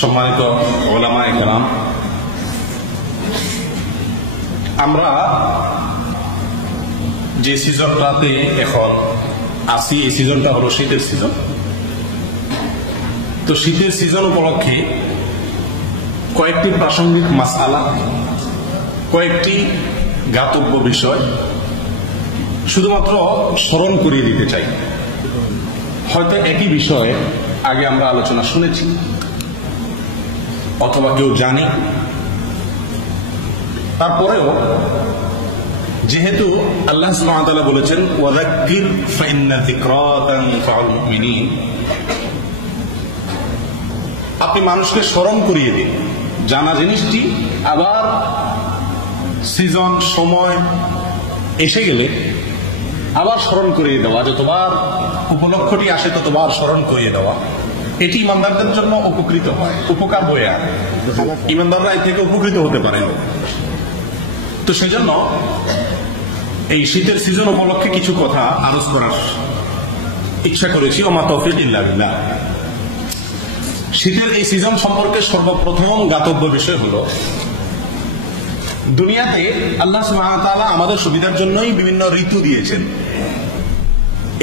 সম্মানিত ওলামায়ে কেরাম, আমরা যে সিজনটাতে এখন আছি এই সিজনটা হলো শীতের সিজন। তো শীতের সিজন উপলক্ষে কয়েকটি প্রাসঙ্গিক মাসআলা, কয়েকটি জ্ঞাতব্য বিষয় শুধুমাত্র স্মরণ করিয়ে দিতে চাই। হয়তো একই বিষয়ে আগে আমরা আলোচনা শুনেছি অথবা কেউ জানি, তারপরেও যেহেতু আল্লাহ সুবহানাহু ওয়া তাআলা বলেছেন ওয়াযাক্কির ফাইন্না যিকরা তানফাউল মুমিনিন, আপনি মানুষকে স্মরণ করিয়ে দিন। জানা জিনিসটি আবার সিজন সময় এসে গেলে আবার স্মরণ করিয়ে দেওয়া, যতবার উপলক্ষটি আসে ততবার স্মরণ করিয়ে দেওয়া, এটি ইমানদারদের জন্য উপকৃত হয়, উপকার বয়ে আনে। ইমানদাররা এর থেকে উপকৃত হতে পারেন। তো সেজন্য এই শীতের সিজন উপলক্ষে কিছু কথা আরজ করার ইচ্ছা করেছি। ওমা তৌফিক ইল্লা বিল্লাহ। শীতের এই সিজন সম্পর্কে সর্বপ্রথম জ্ঞাতব্য বিষয় হলো, দুনিয়াতে আল্লাহ সুবহানাহু ওয়া তাআলা আমাদের সুবিধার জন্যই বিভিন্ন ঋতু দিয়েছেন।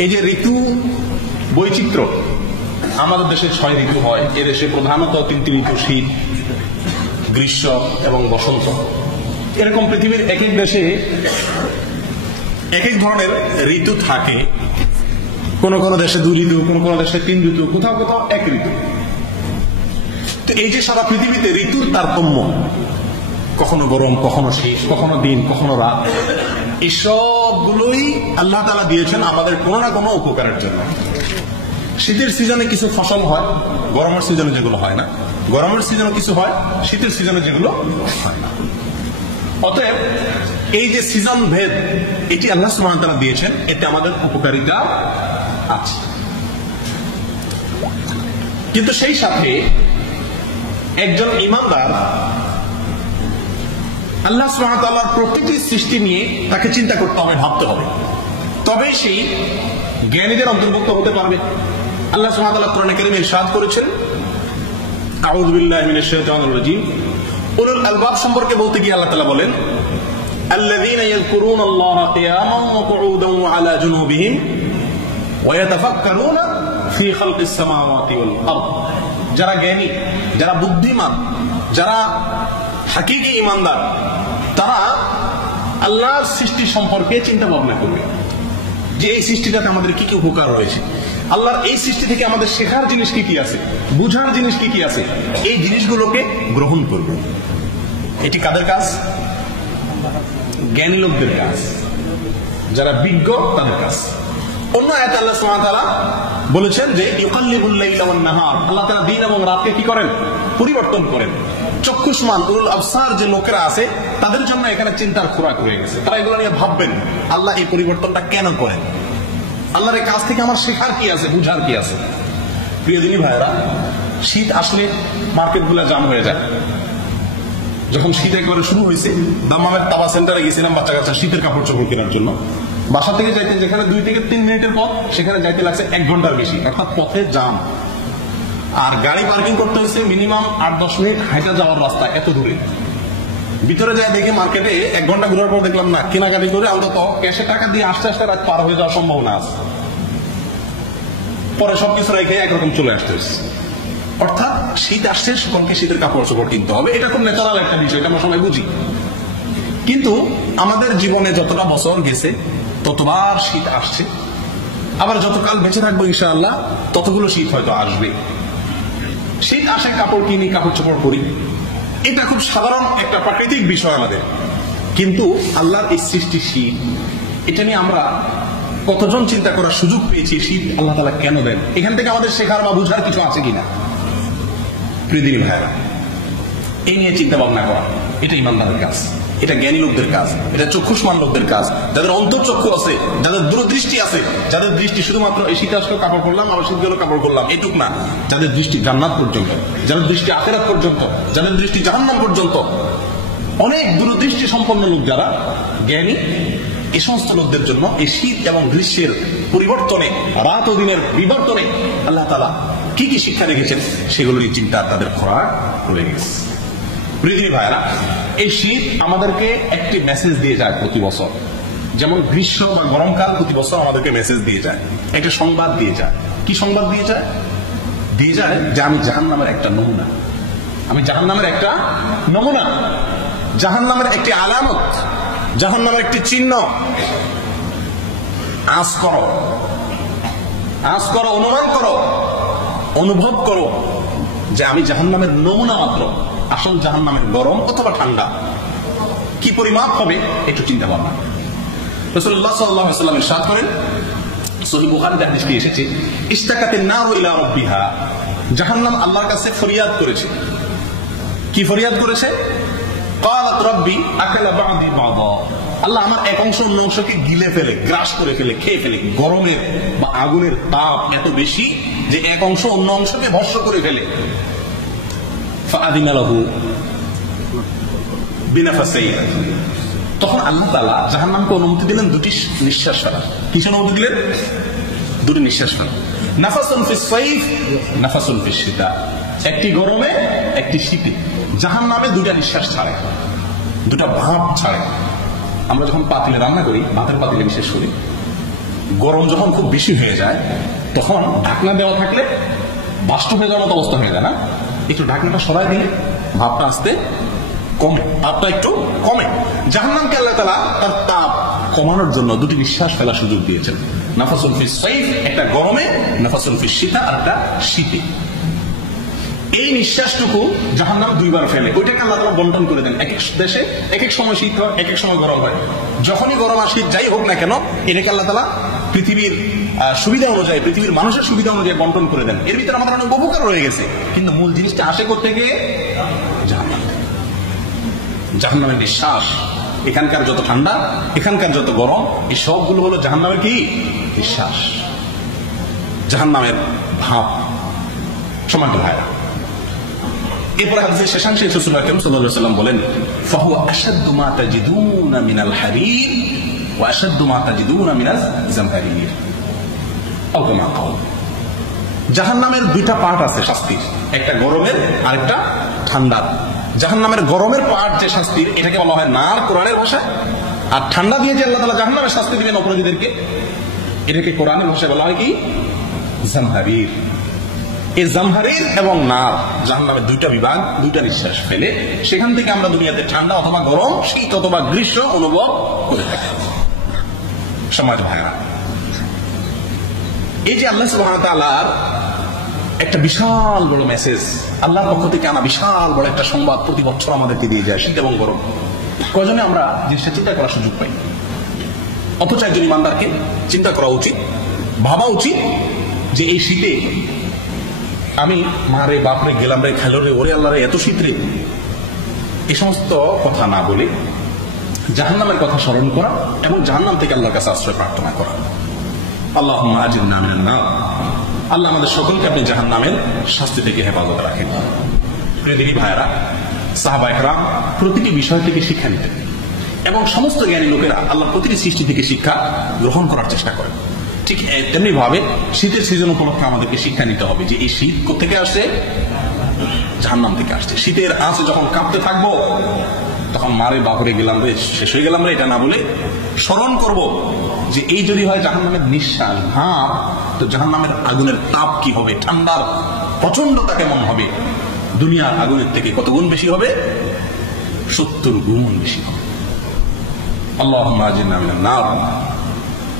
এই যে ঋতু বৈচিত্র্য, আমাদের দেশে 6 ঋতু হয়। এ দেশে প্রধানত 3টি ঋতু, শীত, গ্রীষ্ম এবং বসন্ত। এরকম পৃথিবীর এক এক দেশে এক এক ধরনের ঋতু থাকে। কোন কোন দেশে 2 ঋতু, কোন কোন দেশে 3 ঋতু, কোথাও কোথাও 1 ঋতু। তো এই যে সারা পৃথিবীতে ঋতুর তারতম্য, কখনো গরম, কখনো শীত, কখনো দিন, কখনো রাত, এই সবগুলোই আল্লাহ তাআলা দিয়েছেন আমাদের কোনো না কোনো উপকারের জন্য। শীতের সিজনে কিছু ফসল হয়, গরমের সিজনে যেগুলো হয় না। গরমের সিজনে কিছু হয়, শীতের সিজনে যেগুলো হয় না। অতএব এই যে সিজন ভেদ, এটি আল্লাহ সুবহানাহু ওয়া তাআলা দিয়েছেন, এতে আমাদের উপকারিতা আছে। কিন্তু সেই সাথে একজন ঈমানদার আল্লাহ সুবহানাহু ওয়া তাআলার প্রতিটি সৃষ্টি নিয়ে তাকে চিন্তা করতে হবে, ভাবতে হবে, তবেই সেই জ্ঞানীদের অন্তর্ভুক্ত হতে পারবে। আল্লাহ সুবহানাহু ওয়া তাআলা কোরআনে কারীমে ইরশাদ করেছেন, আউযু বিল্লাহি মিনাশ শাইতানির রাজীম, উলুল আলবাব সম্পর্কে বলতে গিয়ে আল্লাহ তাআলা বলেন, আল্লাযীনা ইয়াযকুরুনাল্লাহা কিয়ামান ওয়া কুউদান ওয়া আলা জুনুবিহিম ওয়া ইয়াতাফাক্কারুনা ফি খালকিস সামাওয়াতি ওয়াল আরদ। যারা জ্ঞানী, যারা বুদ্ধিমান, যারা হাকিকি ঈমানদার, তারা আল্লাহর সৃষ্টি সম্পর্কে চিন্তা ভাবনা করবে যে এই সৃষ্টিটাতে আমাদের কি কি উপকার রয়েছে, আল্লাহর এই সৃষ্টি থেকে আমাদের শেখার জিনিস কি কি আছে, বুঝার জিনিস কি কি আছে, এই জিনিসগুলোকে গ্রহণ করবে। এটি কাদের কাজ? জ্ঞানী লোকদের কাজ, যারা বিজ্ঞ তাদের কাজ। অন্য আয়াতে আল্লাহ সুবহানাহু ওয়া তাআলা বলেছেন যে ইউকাল্লিবুল লাইলা ওয়ান নাহার, আল্লাহ তাআলা দিন এবং রাতকে কি করেন? পরিবর্তন করেন। চক্ষুষ্মান উলুল আবসার যে লোকেরা আছে তাদের জন্য এখানে চিন্তার খোরাক রয়ে গেছে। তারা এগুলো নিয়ে ভাববেন, আল্লাহ এই পরিবর্তনটা কেন করেন, আল্লাহর এই কাজ থেকে আমার শেখার কি আছে, বুঝার কি আছে। প্রিয় দিনী ভাইরা, শীত আসলে মার্কেটগুলো জাম হয়ে যায়। যখন শীত একেবারে শুরু হয়েছে, দাম্মামের তাবা সেন্টারে গেছিলাম বাচ্চা কাচ্চা শীতের কাপড় চোপড় কেনার জন্য। বাসা থেকে যাইতে যেখানে 2 থেকে 3 মিনিটের পথ, সেখানে যাইতে লাগছে 1 ঘন্টার বেশি, অর্থাৎ পথে জাম। আর গাড়ি পার্কিং করতে হয়েছে মিনিমাম 8-10 মিনিট হাঁটা যাওয়ার রাস্তা, এত দূরে। ভিতরে যাই দেখি মার্কেটে 1 ঘন্টা ঘোরার পর দেখলাম না, কেনাকাটি করে অন্তত ক্যাশে টাকা দিয়ে আস্তে আস্তে রাত পার হয়ে যাওয়ার সম্ভাবনা আছে। পরে সবকিছু রেখে একরকম চলে আসতে হয়েছে। অর্থাৎ শীত আসছে, সকলকে শীতের কাপড় চোপড় কিনতে হবে। এটা খুব ন্যাচারাল একটা বিষয়, এটা আমরা সবাই বুঝি। কিন্তু আমাদের জীবনে যতটা বছর গেছে ততবার শীত আসছে, আবার যতকাল বেঁচে থাকবো ইনশাআল্লাহ ততগুলো শীত হয়তো আসবে। শীত আসে, কাপড় কিনি, কাপড় চোপড় পরি, এটা খুব সাধারণ একটা প্রাকৃতিক বিষয় আমাদের। কিন্তু আল্লাহর এই সৃষ্টি শীত, এটা নিয়ে আমরা কতজন চিন্তা করার সুযোগ পেয়েছি? শীত আল্লাহ তাআলা কেন দেন? এখান থেকে আমাদের শেখার বা বুঝার কিছু আছে কিনা? প্রিয় দিনী ভাইরা, এই নিয়ে চিন্তা ভাবনা করা, এটা ঈমানদারের কাজ, এটা জ্ঞানী লোকদের কাজ, এটা চক্ষুষ্মান লোকদের কাজ, যাদের অন্তর্চক্ষু আছে, যাদের দূরদৃষ্টি আছে, যাদের দৃষ্টি শুধুমাত্র এই শীতে আসলে কাপড় পরলাম, আবার শীত গেল কাপড় পরলাম, এটুক না, যাদের দৃষ্টি জান্নাত পর্যন্ত, যাদের দৃষ্টি আখিরাত পর্যন্ত, যাদের দৃষ্টি জাহান্নাম পর্যন্ত, অনেক দূরদৃষ্টি সম্পন্ন লোক যারা জ্ঞানী, এই সমস্ত লোকদের জন্য এই শীত এবং গ্রীষ্মের পরিবর্তনে, রাত ও দিনের বিবর্তনে আল্লাহ তাআলা কি কি শিক্ষা রেখেছেন সেগুলোরই চিন্তা তাদের খোরাক রয়ে গেছে। পৃথিবী ভাইরা, এই শীত আমাদেরকে একটি মেসেজ দিয়ে যায় প্রতি বছর। যেমন গ্রীষ্ম বা গরমকাল প্রতি বছর আমাদেরকে মেসেজ দিয়ে যায়, একটা সংবাদ দিয়ে যায়। কি সংবাদ দিয়ে যায়? দিয়ে যায় যে আমি জাহান্নামের একটা নমুনা, আমি জাহান্নামের একটা নমুনা, জাহান্নামের একটি আলামত, জাহান্নামের একটি চিহ্ন। আঁচ করো, আঁচ করো, অনুমান করো, অনুভব করো যে আমি জাহান্নামের নমুনা মাত্র। আসল জাহান্নামের গরম অথবা ঠান্ডা কি পরিমাপ হবে একটু চিন্তা ভাবনা। রাসূলুল্লাহ সাল্লাল্লাহু আলাইহি ওয়াসাল্লাম ইরশাদ করেন, সহিহ বুখারীতে হাদিসটি এসেছে, ইশতাকাতিন নারু ইলা রাব্বিহা, জাহান্নাম আল্লাহর কাছে ফরিয়াদ করেছে। কি ফরিয়াদ করেছে? ক্বালাত রাব্বি আকালা বা'দি বা'দা, আল্লাহ আমার এক অংশ অন্য অংশকে গিলে ফেলে, গ্রাস করে ফেলে, খেয়ে ফেলে। গরমের বা আগুনের তাপ এত বেশি যে এক অংশ অন্য অংশকে ভস্ম করে ফেলে। ফাআযিনা লাহু বিনাফাসাইন, তখন আল্লাহ তাআলা জাহান্নামকে অনুমতি দিলেন দুটি নিঃশ্বাস ফেলার। কিছু অনুমতি দিলেন? দুটি নিঃশ্বাস ফেলা। নাফাসুন ফিস সাইফ, নাফাসুন ফিস শিতা, একটি গরমে একটি শীতে। জাহান্নামে দুটা নিঃশ্বাস ছাড়ে, দুটা ভাপ ছাড়ে। আমরা যখন পাতিলে রান্না করি, ভাতের পাতিলে বিশেষ করে, গরম যখন খুব বেশি হয়ে যায় তখন ঢাকনা দেওয়া থাকলে বাষ্প হয়ে যাওয়ার মতো অবস্থা হয়ে যায় না? একটু ঢাকনাটা সরাই দিলে ভাবটা আসতে কমে, তাপটা একটু কমে। জাহান্নামকে আল্লাহ তাআলা তার তাপ কমানোর জন্য দুটি নিঃশ্বাস ফেলার সুযোগ দিয়েছেন। নাফাসুন ফিস সাইফ, একটা গরমে, নাফাসুন ফিস শিতা, আর একটা শীতে। এই নিঃশ্বাসটুকু জাহান্নাম দুইবার ফেলে। ওইটাকে আল্লাহ তাআলা বন্টন করে দেন। এক এক দেশে এক এক সময় শীত হয়, এক এক সময় গরম হয়। যখনই গরম আর শীত যাই হোক না কেন, এটাকে আল্লাহ তাআলা পৃথিবীর সুবিধা অনুযায়ী, পৃথিবীর মানুষের সুবিধা অনুযায়ী বন্টন করে দেন। এর ভিতরে আমাদের অনেক উপকার রয়ে গেছে, কিন্তু মূল জিনিসটা আসে করতে গিয়ে জাহান্নাম। জাহান্নামের নিঃশ্বাস, এখানকার যত ঠান্ডা, এখানকার যত গরম, এই সবগুলো হলো জাহান্নামের কি নিঃশ্বাস, জাহান্নামের ভাব। সমান ভাইরা, এরপরে হাদিসের শেষাংশে রাসূলুল্লাহ সাল্লাল্লাহু আলাইহি ওয়াসাল্লাম বলেন, ফাহুয়া আশাদ্দু মা তাজিদুনা মিনাল হারির ওয়া আশাদ্দু মা তাজিদুনা মিনাজ জামহারির। আও কামা ক্বাল, জাহান্নামের দুইটা পার্ট আছে শাস্তির, একটা গরমের আর একটা ঠান্ডার। জাহান্নামের গরমের পার্ট যে শাস্তির, এটাকে বলা হয় নার কোরআনের ভাষায়। আর ঠান্ডা দিয়ে যে আল্লাহ তাআলা জাহান্নামের শাস্তি দিবেন অপরাধীদেরকে, এটাকে কোরআনের ভাষায় বলা হয় কি জামহারির। এই জামহারির এবং নার, জাহান্নামের দুইটা বিভাগ, দুইটা নিঃশ্বাস ফেলে সেখান থেকে আমরা দুনিয়াতে ঠান্ডা অথবা গরম, শীত অথবা গ্রীষ্ম অনুভব করে থাকি। সমাজ ভাইরা, এই যে আল্লাহ সুবহানাহু ওয়া তাআলার একটা বিশাল বড় মেসেজ, আল্লাহর পক্ষ থেকে আনা বিশাল বড় একটা সংবাদ প্রতি বছর আমাদেরকে দিয়ে যায়, শীত এবং গরম। কয়জনে আমরা জিনিসটা চিন্তা করার সুযোগ পাই? অথচ একজন ইমানদারকে চিন্তা করা উচিত, ভাবা উচিত যে এই শীতে আমি মারে বাপরে গেলাম রে, খেলো রে, ওরে আল্লাহ রে, এত শীত রে, এই সমস্ত কথা না বলে জাহান্নামের কথা স্মরণ করা এবং জাহান্নাম থেকে আল্লাহর কাছে আশ্রয় প্রার্থনা করা। আল্লাহুম্মা আজিরনা মিনান নার, আল্লাহ আমাদের সকলকে আপনি জাহান্নামের শাস্তি থেকে হেফাজত রাখেন। প্রিয় দিনী ভাইয়েরা, সাহাবায়ে কেরাম প্রতিটি বিষয় থেকে শিক্ষা নিতেন এবং সমস্ত জ্ঞানী লোকেরা আল্লাহর প্রতিটি সৃষ্টি থেকে শিক্ষা গ্রহণ করার চেষ্টা করেন। ঠিক তেমনি ভাবে শীতের সিজন উপলক্ষে আমাদেরকে শিক্ষা নিতে হবে যে এই শীত কোত্থেকে আসছে? জাহান্নাম থেকে আসছে। শীতের আঁচে যখন কাঁপতে থাকবো তখন মারে বাপরে গেলাম রে, শেষ হয়ে গেলাম রে, এটা না বলে স্মরণ করব যে এই যদি হয় জাহান্নামের নিঃশ্বাস, ভাব, তো জাহান্নামের আগুনের তাপ কি হবে, ঠান্ডার প্রচন্ডতা কেমন হবে, দুনিয়ার আগুনের থেকে কত গুণ বেশি হবে? 70 গুণ বেশি হবে। আল্লাহুম্মা আজিরনা মিনান নার।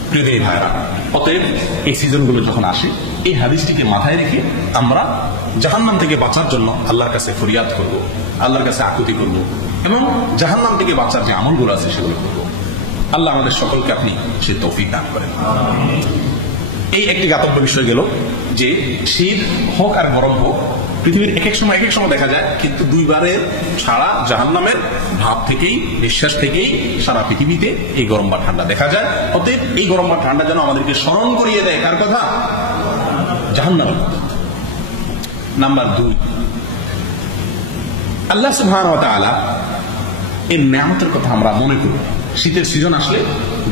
প্রিয় দিনী ভাইরা, অতএব এই সিজনগুলো যখন আসে, এই হাদিসটিকে মাথায় রেখে আমরা জাহান্নাম থেকে বাঁচার জন্য আল্লাহর কাছে ফরিয়াদ করব, আল্লাহর কাছে আকুতি করব এবং জাহান্নাম থেকে বাঁচার যে আমলগুলো আছে সেগুলো করব। আল্লাহ আমাদের সকলকে আপনি সে তৌফিক দান করেন। এই একটি জ্ঞাতব্য বিষয় গেল যে শীত হোক আর গরম হোক, পৃথিবীর এক এক সময় দেখা যায়, কিন্তু দুইবারের ছাড়া জাহান্নামের ভাব থেকেই, নিঃশ্বাস থেকেই সারা পৃথিবীতে এই গরম বা ঠান্ডা দেখা যায়। অতএব এই গরম বা ঠান্ডা যেন আমাদেরকে স্মরণ করিয়ে দেয় কার কথা? জাহান্নামের কথা। নাম্বার 2, আল্লাহ সুবহানাহু ওয়া তাআলা এর নিয়ামতের কথা আমরা মনে করি, শীতের সিজন আসলে,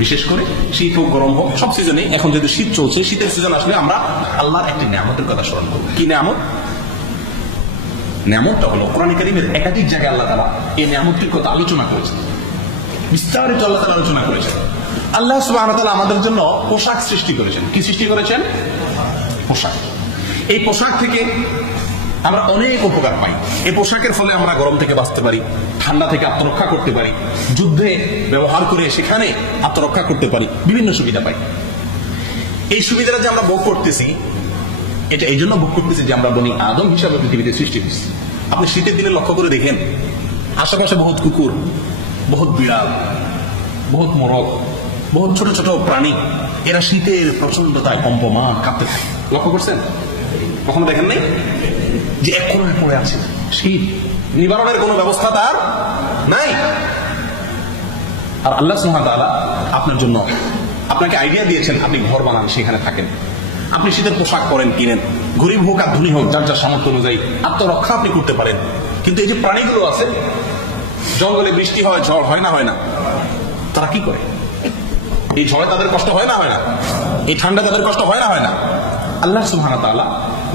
বিশেষ করে শীত হোক গরম হোক সব সিজনে, এখন যেহেতু শীত চলছে, শীতের সিজন আসলে আমরা আল্লাহর একটি নিয়ামতের কথা স্মরণ করব। কি নিয়ামত? নিয়ামতটা হলো কোরআন কারীমের একাধিক জায়গায় আল্লাহ তাআলা এই নিয়ামতটির কথা আলোচনা করেছেন, বিস্তারিত আল্লাহ তাআলা আলোচনা করেছেন। আল্লাহ সুবহানাহু ওয়া তাআলা আমাদের জন্য পোশাক সৃষ্টি করেছেন। কি সৃষ্টি করেছেন? পোশাক। এই পোশাক থেকে আমরা অনেক উপকার পাই। এই পোশাকের ফলে আমরা গরম থেকে বাঁচতে পারি, ঠান্ডা থেকে আত্মরক্ষা করতে পারি, যুদ্ধে ব্যবহার করে সেখানে আত্মরক্ষা করতে পারি, বিভিন্ন সুবিধা পাই। এই সুবিধাটা যে আমরা ভোগ করতেছি, এটা এই জন্য ভোগ করতেছি যে আমরা বনি আদম হিসাবে পৃথিবীতে সৃষ্টি হয়েছি। আপনি শীতের দিনে লক্ষ্য করে দেখেন, আশেপাশে বহুত কুকুর, বহুত বিড়াল, বহুত মোরগ, বহুত ছোট ছোট প্রাণী, এরা শীতের প্রচন্ডতায় কম্পমান কাঁপতে থাকে। লক্ষ্য করছেন? কখনো দেখেন নাই যে এক কোণে পড়ে আছে, শীত নিবারণের কোনো ব্যবস্থা তার নাই। আর আল্লাহ সুবহানাহু ওয়া তাআলা আপনার জন্য, আপনাকে আইডিয়া দিয়েছেন, আপনি ঘর বানান, সেখানে থাকেন, আপনি শীতের পোশাক পরেন, কিনেন, গরিব হোক আর ধনী হোক, যার যার সামর্থ্য অনুযায়ী আত্মরক্ষা আপনি করতে পারেন। কিন্তু এই যে প্রাণীগুলো আছে, জঙ্গলে বৃষ্টি হয়, ঝড় হয় না, হয় না, তারা কি করে? এই ঝড়ে তাদের কষ্ট হয় না, হয় না? এই ঠান্ডা তাদের কষ্ট হয় না, হয় না? আল্লাহ সুবহানাহু ওয়া তাআলা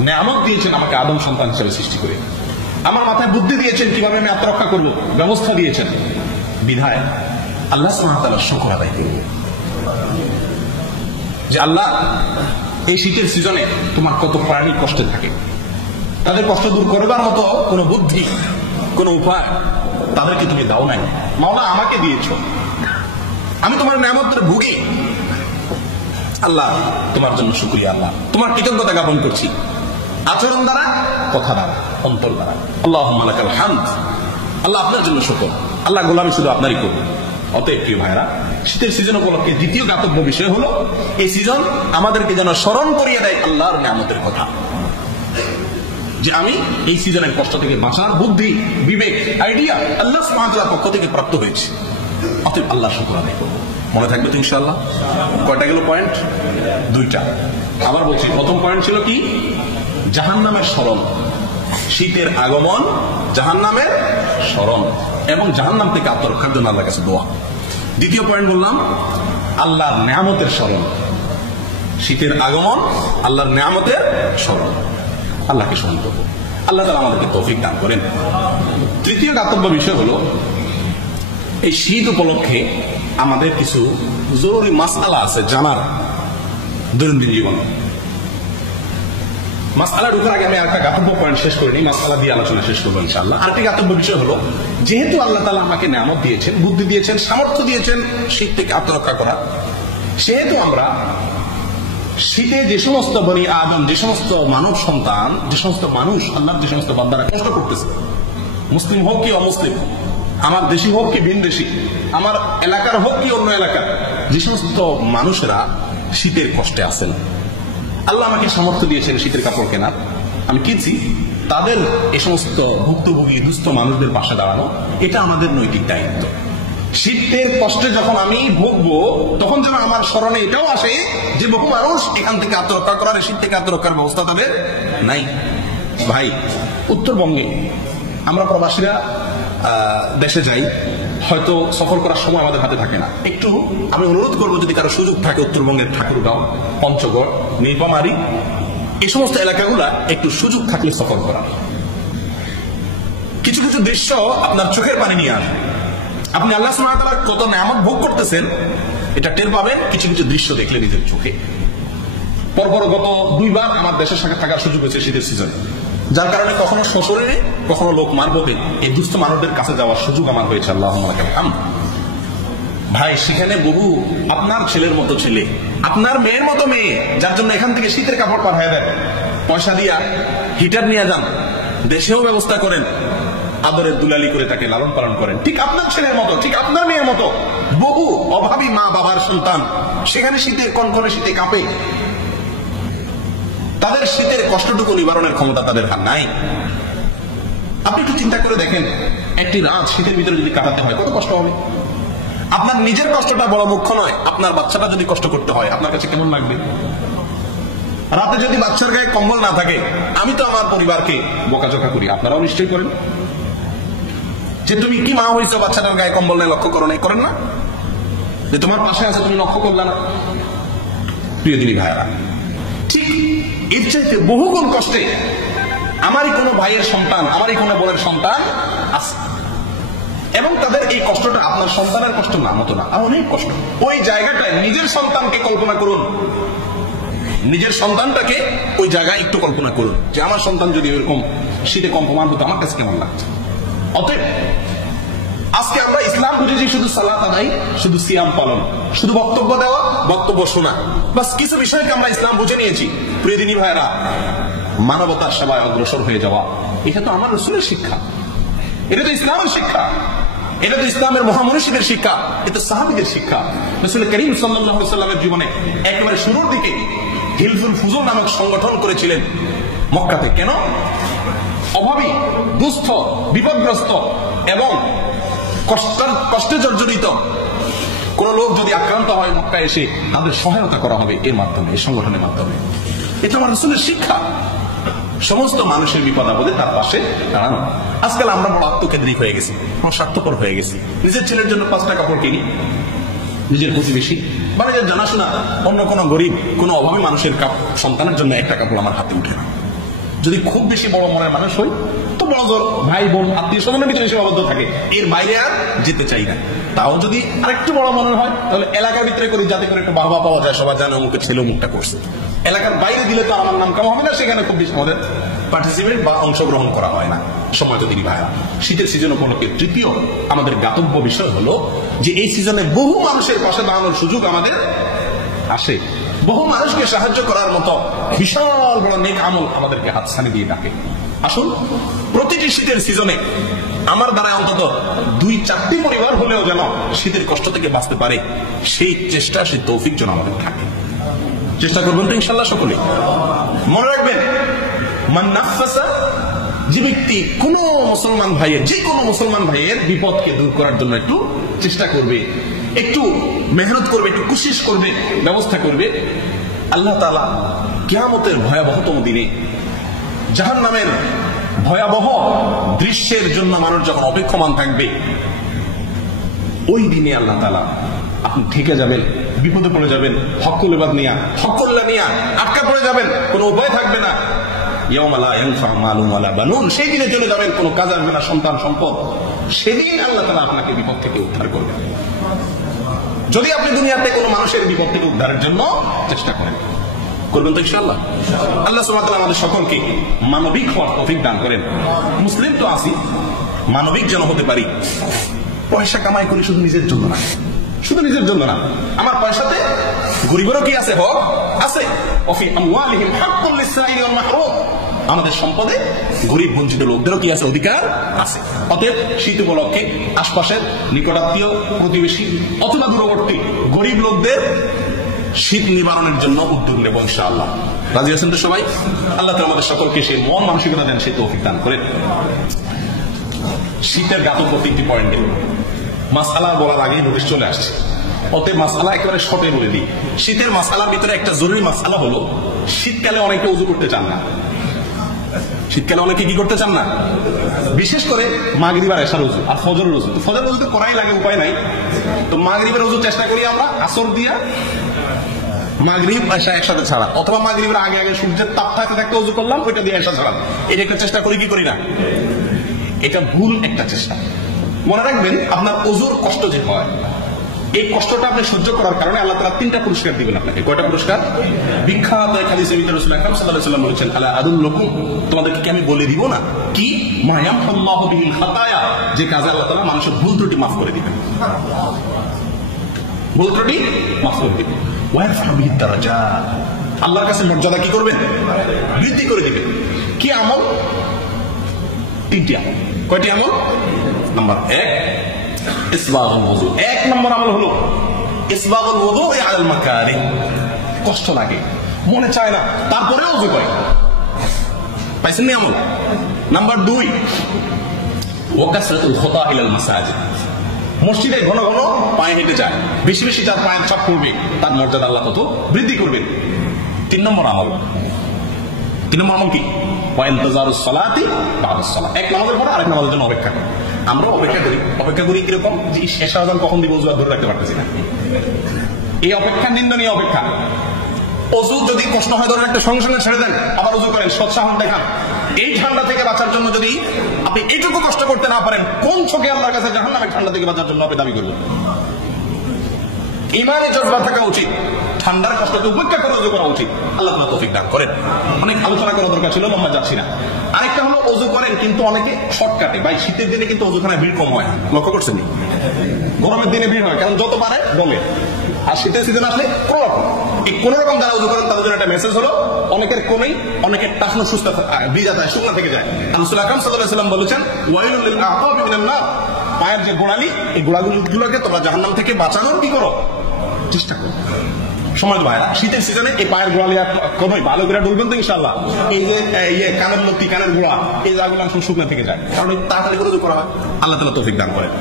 নিয়ামত দিয়েছেন আমাকে আদম সন্তান হিসেবে সৃষ্টি করে, আমার মাথায় বুদ্ধি দিয়েছেন কিভাবে আমি আত্মরক্ষা করব, ব্যবস্থা দিয়েছেন। বিধায় আল্লাহ সুবহানাহু ওয়া তাআলার শুকর আদায় করব যে আল্লাহ, এই শীতের সিজনে তোমার কত প্রাণী কষ্টে থাকে, তাদের কষ্ট দূর করবার মতো কোনো বুদ্ধি, কোনো উপায় তাদেরকে তুমি দাও নাই, মাওলা আমাকে দিয়েছো, আমি তোমার নিয়ামতের ভুগি। আল্লাহ তোমার জন্য শুকরিয়া, আল্লাহ তোমার কৃতজ্ঞতা জ্ঞাপন করছি, আচরণ দ্বারা, কথা দ্বারা, অন্তর দ্বারা। আল্লাহুম্মা লাকাল হামদ। আল্লাহ আপনার জন্য শুকর, আল্লাহ গোলামি শুধু আপনারই করব। অতএব প্রিয় ভাইরা, শীতের সিজন উপলক্ষে দ্বিতীয় জ্ঞাতব্য বিষয় হলো, এই সিজন আমাদেরকে যেন স্মরণ করিয়ে দেয় আল্লাহর নিয়ামতের কথা, যে আমি এই সিজনের কষ্ট থেকে বাঁচার বুদ্ধি, বিবেক, আইডিয়া আল্লাহ সুবহানাহু ওয়া তাআলার পক্ষ থেকে প্রাপ্ত হয়েছে। অতএব আল্লাহ শুকর আদায় করব। মনে থাকবে তো ইনশাআল্লাহ? কয়টা গেল পয়েন্ট? দুইটা। আবার বলছি, প্রথম পয়েন্ট ছিল কি? জাহান্নামের স্মরণ, শীতের আগমন, জাহান্নামের স্মরণ এবং জাহান্নাম থেকে আত্মরক্ষার জন্য আল্লাহর কাছে দোয়া। দ্বিতীয় পয়েন্ট বললাম আল্লাহর নিয়ামতের স্মরণ, শীতের আগমন, আল্লাহর নিয়ামতের স্মরণ, আল্লাহকে স্মরণ করব। আল্লাহ তাআলা আমাদেরকে তৌফিক দান করেন। তৃতীয় জ্ঞাতব্য বিষয় হলো, এই শীত উপলক্ষে আমাদের কিছু জরুরি মাসআলা আছে জানার দৈনন্দিন জীবনে। মাসআলা ঢোকার আগে আমি একটা জ্ঞাতব্য পয়েন্ট শেষ করে নিই, মাসআলা দিয়ে আলোচনা শেষ করবো ইনশাআল্লাহ। আরেকটি জ্ঞাতব্য বিষয় হলো, যেহেতু আল্লাহ তাআলা আমাকে নিয়ামত দিয়েছেন, বুদ্ধি দিয়েছেন, সামর্থ্য দিয়েছেন শীত থেকে আত্মরক্ষা করা, সেহেতু আমরা শীতে যে সমস্ত বনি আদম, যে সমস্ত মানব সন্তান, যে সমস্ত মানুষ, আল্লাহর যে সমস্ত বান্দারা কষ্ট করতেছে, মুসলিম হোক কি অমুসলিম, আমার দেশি হোক কি ভিনদেশি, আমার এলাকার হোক কি অন্য এলাকার, যে সমস্ত মানুষেরা শীতের কষ্টে আছেন, আল্লাহ আমাকে সামর্থ্য দিয়েছেন শীতের কাপড় কেনার, আমি কিনছি, তাদের এই সমস্ত ভুক্তভোগী দুস্থ মানুষদের পাশে দাঁড়ানো, এটা আমাদের নৈতিক দায়িত্ব। শীতের কষ্টে যখন আমি ভুগবো, তখন যেন আমার স্মরণে এটাও আসে যে বহু মানুষ এখান থেকে আত্মরক্ষা করার, শীত থেকে আত্মরক্ষার ব্যবস্থা তাদের নাই। ভাই, উত্তরবঙ্গে আমরা প্রবাসীরা দেশে যাই, হয়তো সফর করার সময় আমাদের হাতে থাকে না। একটু আমি অনুরোধ করবো, যদি কারো সুযোগ থাকে, উত্তরবঙ্গের ঠাকুরগাঁও, পঞ্চগড়, নীলফামারী, এই সমস্ত এলাকাগুলা একটু সুযোগ থাকলে সফর করা। কিছু কিছু দৃশ্য আপনার চোখের পানি নিয়ে আসবে। আপনি আল্লাহ সুবহানাহু ওয়া তাআলার কত নিয়ামত ভোগ করতেছেন, এটা টের পাবেন কিছু কিছু দৃশ্য দেখলে নিজের চোখে। পরপর গত 2 বার আমার দেশের সাথে থাকার সুযোগ হয়েছে শীতের সিজনে, যার কারণে কখনো শ্বশুরে, কখনো লোক মারবতে এই দুস্থ মানুষদের কাছে যাওয়ার সুযোগ আমার হয়েছে। আল্লাহুম্মা লাকাল হামদ। ভাই, সেখানে বহু আপনার ছেলের মতো ছেলে, আপনার মেয়ের মতো মেয়ে, যার জন্য এখান থেকে শীতের কাপড় পাঠায় দেন, পয়সা দিয়া হিটার নিয়ে যান, দেশেও ব্যবস্থা করেন, আদরের দুলালি করে তাকে লালন পালন করেন, ঠিক আপনার ছেলের মতো, ঠিক আপনার মেয়ের মতো বহু অভাবী মা বাবার সন্তান সেখানে শীতে, কনকনে শীতে কাঁপে। তাদের শীতের কষ্টটুকু নিবারণের ক্ষমতা তাদের হাত নাই। আপনি একটু চিন্তা করে দেখেন, একটি রাত শীতের ভিতরে যদি কাটাতে হয় কত কষ্ট হবে। আপনার নিজের কষ্টটা বড় মুখ্য নয়, আপনার বাচ্চাটা যদি কষ্ট করতে হয় আপনার কাছে কেমন লাগবে? রাতে যদি বাচ্চার গায়ে কম্বল না থাকে, আমি তো আমার পরিবারকে বকাঝকা করি, আপনারাও নিশ্চয়ই করেন, যে তুমি কি মা হয়েছো, বাচ্চাটার গায়ে কম্বল নেই, লক্ষ্য করো নাই, করেন না? যে তোমার পাশে আছে, তুমি লক্ষ্য করলে না। প্রিয় দিনী ভাইরা, ঠিক এর চাইতে বহুগুণ কষ্টে আমারই কোনো ভাইয়ের সন্তান, আমারই কোনো বোনের সন্তান আছে, এবং তাদের এই কষ্টটা আপনার সন্তানের কষ্ট না, মতো না, অনেক কষ্ট। ওই জায়গাটায় নিজের সন্তানকে কল্পনা করুন, নিজের সন্তানটাকে ওই জায়গায় একটু কল্পনা করুন যে আমার সন্তান যদি এরকম শীতে কম্পমান হতো, আমার কাছে কেমন লাগছে। অতএব আজকে আমরা ইসলাম বুঝেছি শুধু সালাত আদায়, শুধু সিয়াম পালন, শুধু বক্তব্য দেওয়া, বক্তব্য শোনা, বাস কিছু বিষয়কে আমরা ইসলাম বুঝে নিয়েছি। প্রিয় দিনী ভাইরা, মানবতার সেবায় অগ্রসর হয়ে যাওয়া, এটা তো আমার রাসূলের শিক্ষা, এটা তো ইসলামের শিক্ষা, এটা তো ইসলামের মহামনীষীদের শিক্ষা, এটা সাহাবীদের শিক্ষা। রাসূল করিম সাল্লাল্লাহু আলাইহি ওয়াসাল্লামের জীবনে একেবারে শুরুর দিকে হিলফুল ফুজুল নামক সংগঠন করেছিলেন মক্কাতে। কেন? অভাবী, দুস্থ, বিপদগ্রস্ত এবং কষ্টে জর্জরিত কোন লোক যদি আক্রান্ত হয়, মক্কায় এসে তাদের সহায়তা করা হবে এর মাধ্যমে, এই সংগঠনের মাধ্যমে। এটা আমার রাসূলের শিক্ষা, সমস্ত মানুষের বিপদ আপদে তার পাশে দাঁড়ানো। আজকাল আমরা বড় আত্মকেন্দ্রিক হয়ে গেছি, বড় স্বার্থপর হয়ে গেছি। নিজের ছেলের জন্য 5টা কাপড় কিনি, নিজের প্রতিবেশী বা নিজের জানাশোনা অন্য কোনো গরিব, কোনো অভাবী মানুষের সন্তানের জন্য একটা কাপড় আমার হাতে উঠে না। যদি খুব বেশি বড় মনের মানুষ হই তো বড় জোর ভাই বোন আত্মীয় স্বজনের ভিতরে সীমাবদ্ধ থাকে, এর বাইরে আর যেতে চাই না। তাও যদি আরেকটু বড় মনের হয় তাহলে এলাকার ভিতরে করি, যাতে করে একটু বাহবা পাওয়া যায়, সবাই জানে অমুকের ছেলে মুখটা করছে। এলাকার বাইরে দিলে তো আমার নাম কাম হবে না, সেখানে খুব বেশি আমাদের পার্টিসিপেট বা অংশগ্রহণ করা হয় না। সময় তো তিনি ভাইয়া, শীতের সিজন উপলক্ষে তৃতীয় আমাদের জ্ঞাতব্য বিষয় হলো যে এই সিজনে বহু মানুষের পাশে দাঁড়ানোর সুযোগ আমাদের আসে, বহু মানুষকে সাহায্য করার মতো বিশাল বড় নেক আমল আমাদেরকে হাতছানি দিয়ে ডাকে। আসুন, প্রতিটি শীতের সিজনে আমার দ্বারা অন্তত 2-4টি পরিবার হলেও যেন শীতের কষ্ট থেকে বাঁচতে পারে, সেই চেষ্টা, সেই তৌফিক যেন আমাদের থাকে। চেষ্টা করবেন তো ইনশাল্লাহ সকলে। মনে রাখবেন, মান নাফাসা, যে ব্যক্তি কোন মুসলমান ভাইয়ের, যে কোনো মুসলমান ভাইয়ের বিপদকে দূর করার জন্য একটু চেষ্টা করবে, একটু মেহনত করবে, একটু কোশিশ করবে, ব্যবস্থা করবে, আল্লাহ তাআলা কিয়ামতের ভয়াবহতম দিনে, জাহান্নামের ভয়াবহ দৃশ্যের জন্য মানুষ যখন অপেক্ষমান থাকবে, ওই দিনে আল্লাহ তাআলা আপনি ঠেকে যাবেন, বিপদে পড়ে যাবেন, হক্কুল নিয়া আটকা পড়ে যাবেন, কোনো উপায় থাকবে না। ইয়াউমা লা ইয়ানফাউ মালুন ওয়ালা বানুন, সেই দিনে চলে যাবেন, কোনো কাজ আসবে না, সন্তান সম্পদ। সেদিন আল্লাহ তাআলা আপনাকে বিপদ থেকে উদ্ধার করবেন, যদি আপনি দুনিয়াতে কোনো মানুষের বিপদ থেকে উদ্ধারের জন্য চেষ্টা করেন। করবেন তো ইনশাআল্লাহ। আল্লাহ সুবহানাহু ওয়া তাআলা আমাদের সকলকে মানবিক হওয়ার তৌফিক দান করেন। মুসলিম তো আছি, মানবিক যেন হতে পারি। পয়সা কামাই করি শুধু নিজের জন্য না, শুধু নিজের জন্য না, আমার পয়সাতে গরিবেরও কি আছে, হক আছে। ওয়াফি আমওয়ালিহিম হাক্কুল লিস-সাইলি ওয়াল মাহরুম, আমাদের সম্পদে গরিব বঞ্চিত লোকদেরও কি আছে, অধিকার আছে। অতএব শীত উপলক্ষে আশপাশের নিকটাত্মীয়, প্রতিবেশী অথবা দূরবর্তী গরিব লোকদের শীত নিবারণের জন্য উদ্যোগ নেব ইনশাআল্লাহ। রাজি আছেন তো সবাই? আল্লাহ তাআলা আমাদের সকলকে সেই মন মানসিকতা দেন, সেই তৌফিক দান করেন। শীতের জ্ঞাতব্য 3টি পয়েন্টে মাসআলা বলার আগেই নোটিশ চলে আসছে, অতএব মাসআলা একেবারে শর্টে বলে দিই। শীতের মাসআলার ভিতরে একটা জরুরি মাসআলা হলো, শীতকালে অনেকে ওযু করতে চান না। শীতকালে অনেকে কি করতে চান না, বিশেষ করে মাগরিব আর এশার ওযু আর ফজরের ওযু। তো ফজরের ওযু তো করাই লাগে, উপায় নাই। তো মাগরিবের ওযু চেষ্টা করি আমরা আসর দিয়া, মাগরিব এশা একসাথে ছাড়া, অথবা মাগরিবের আগে আগে সূর্যের তাপ থাকতে থাকতে ওযু করলাম, ওইটা দিয়ে এশা ছাড়াম। এটা একটা চেষ্টা করি কি করি না? এটা ভুল একটা চেষ্টা। মনে রাখবেন, আপনার ওযুর কষ্ট যে হয়, এই কষ্টটা আপনি সহ্য করার কারণে আল্লাহ তাআলা 3টা পুরস্কার দিবেন আপনাকে। কয়টা পুরস্কার? বিখ্যাত এক হাদিসে রাসূল আকরাম সাল্লাল্লাহু আলাইহি ওয়াসাল্লাম বলেছেন, আলা আদুল্লুকুম, তোমাদেরকে কি আমি বলে দিব না, কি মা ইয়ামহুল্লাহু বিল খাতায়া, যে কাজে আল্লাহ তাআলা মানুষের ভুল ত্রুটি মাফ করে দিবেন, ভুল ত্রুটি মাফ করে দিবেন। ওয়া ইয়ারফা'ু বিহিদ দারাজাত, আল্লাহর কাছে মর্যাদা কি করবেন, বৃদ্ধি করে দিবেন। কি আমল? 3টি আমল। কয়টি আমল? নাম্বার 1, ইসবাগুল ওযু। 1 নম্বর আমল হলো ইসবাগুল ওযু আলাল মাকারিহ। কষ্ট লাগে, মনে চায় না, তারপরেও ওযু করে, পাইছেন নি আমল? নাম্বার 2, ওয়াকাসরাতুল খুতা ইলাল মাসাজিদ, মসজিদে ঘন ঘন পায়ে হেঁটে যায়, বেশি বেশি যার পায়ের চাপ পড়বে তার মর্যাদা আল্লাহ তত বৃদ্ধি করবেন। 3 নম্বর আমল। 3 নম্বর আমল কি? ওয়া ইনতিজারুস সালাতি বা'দাস সালাত, এক নামাজের পরে আরেক নামাজের জন্য অপেক্ষা করা। আমরা অপেক্ষা করি কিরকম, যে শেষ আযান কখন দিব ওযু ধরে রাখতে পারতেছি না, এই অপেক্ষা নিন্দনীয় অপেক্ষা। ওযু যদি কষ্ট হয় ধরে রাখতে সঙ্গে সঙ্গে ছেড়ে দেন, আবার ওযু করেন, সৎসাহস দেখান। এই ঠান্ডা থেকে বাঁচার জন্য যদি আপনি এইটুকু কষ্ট করতে না পারেন, কোন চোখে আল্লাহর কাছে জাহান্নামের ঠান্ডা থেকে বাঁচার জন্য আপনি দাবি করবেন? ইমানে জজবা থাকা উচিত, ঠান্ডার কষ্টকে উপেক্ষা করে ওযু করা উচিত। আল্লাহ তাআলা তৌফিক দান করেন। অনেক আলোচনা করার দরকার ছিল, লম্বা যাচ্ছি না। আরেকটা হলো ওযু করেন কিন্তু অনেকে শর্টকাটে, ভাই শীতের দিনে কিন্তু ওযুখানায় ভিড় কম হয়, লক্ষ্য করছেন? গরমের দিনে ভিড় হয়, কারণ যত পারে গলে, আর শীতের সিজন আসলে কোন রকম যারা ওযু করেন তাদের জন্য একটা মেসেজ হলো, অনেকের কমেই অনেকের টাকনো সুস্থ ভিজা যায়, শুকনা থেকে যায়। রাসূল আকরাম সাল্লাল্লাহু আলাইহি ওয়াসাল্লাম বলেছেন, ওয়াইলুল লিল আ'কাবি মিনান নার, পায়ের যে গোড়ালি, এই গোড়াগুলোকে তোমরা জাহান্নাম থেকে বাঁচানোর কি করো, চেষ্টা করো। সময় তো ভাইরা, শীতের সিজনে এই পায়ের গোড়ালি কমই ভালো করে ডুলবেন তো ইনশাআল্লাহ। এই যে কানের লতি, কানের গোড়া, এই জায়গাগুলো শুকনা থেকে যায়, কারণ তাড়াতাড়ি করে করা হয়। আল্লাহ তাআলা তৌফিক দান করেন।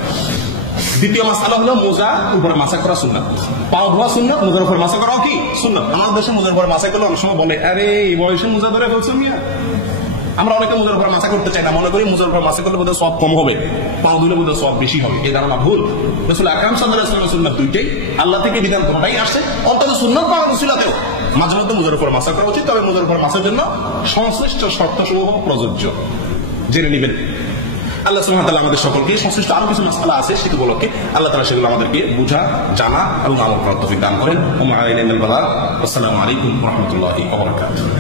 দ্বিতীয় মাসআলা হলো মোজা উপরে মাসা করা সুন্নাত, পাও ধোয়া সুন্নাত, মোজার উপর মাসা করাও কি সুন্নাত। আমাদের দেশে মোজার উপর মাসা করলে অনেক সময় বলে, আরে এই বয়সে মোজা ধরে ফেলছো মিয়া। আমরা অনেকে মোজার উপর মাসা করতে চাই না, মনে করি মোজার উপর মাসা করলে বোধহয় সওয়াব কম হবে, পাও ধুলে বোধহয় সওয়াব বেশি হবে। এই ধারণা ভুল। রাসূল আকরাম সাল্লাল্লাহু আলাইহি ওয়াসাল্লামের সুন্নাত দুইটাই, আল্লাহ থেকে বিধান কোনটাই আসছে, অন্তত সুন্নাত পাওয়া রসুলাতেও মাঝে মধ্যে মোজার উপর মাসা করা উচিত। তবে মোজার উপর মাসার জন্য সংশ্লিষ্ট শর্তসমূহ প্রযোজ্য, জেনে নেবেন। আল্লাহ সুবহানাহু ওয়া তাআলা আমাদের সকলকে সংশ্লিষ্ট আরো কিছু মাসআলা আছে, সেগুলোকে আল্লাহ তাআলা সেগুলো আমাদেরকে বুঝা, জানা এবং আমল করার তৌফিক দান করেন। ওয়া মা আলাইনা ইল্লাল বালাগ। আসসালামু আলাইকুম ওয়া রাহমাতুল্লাহি ওয়া বারাকাতুহু।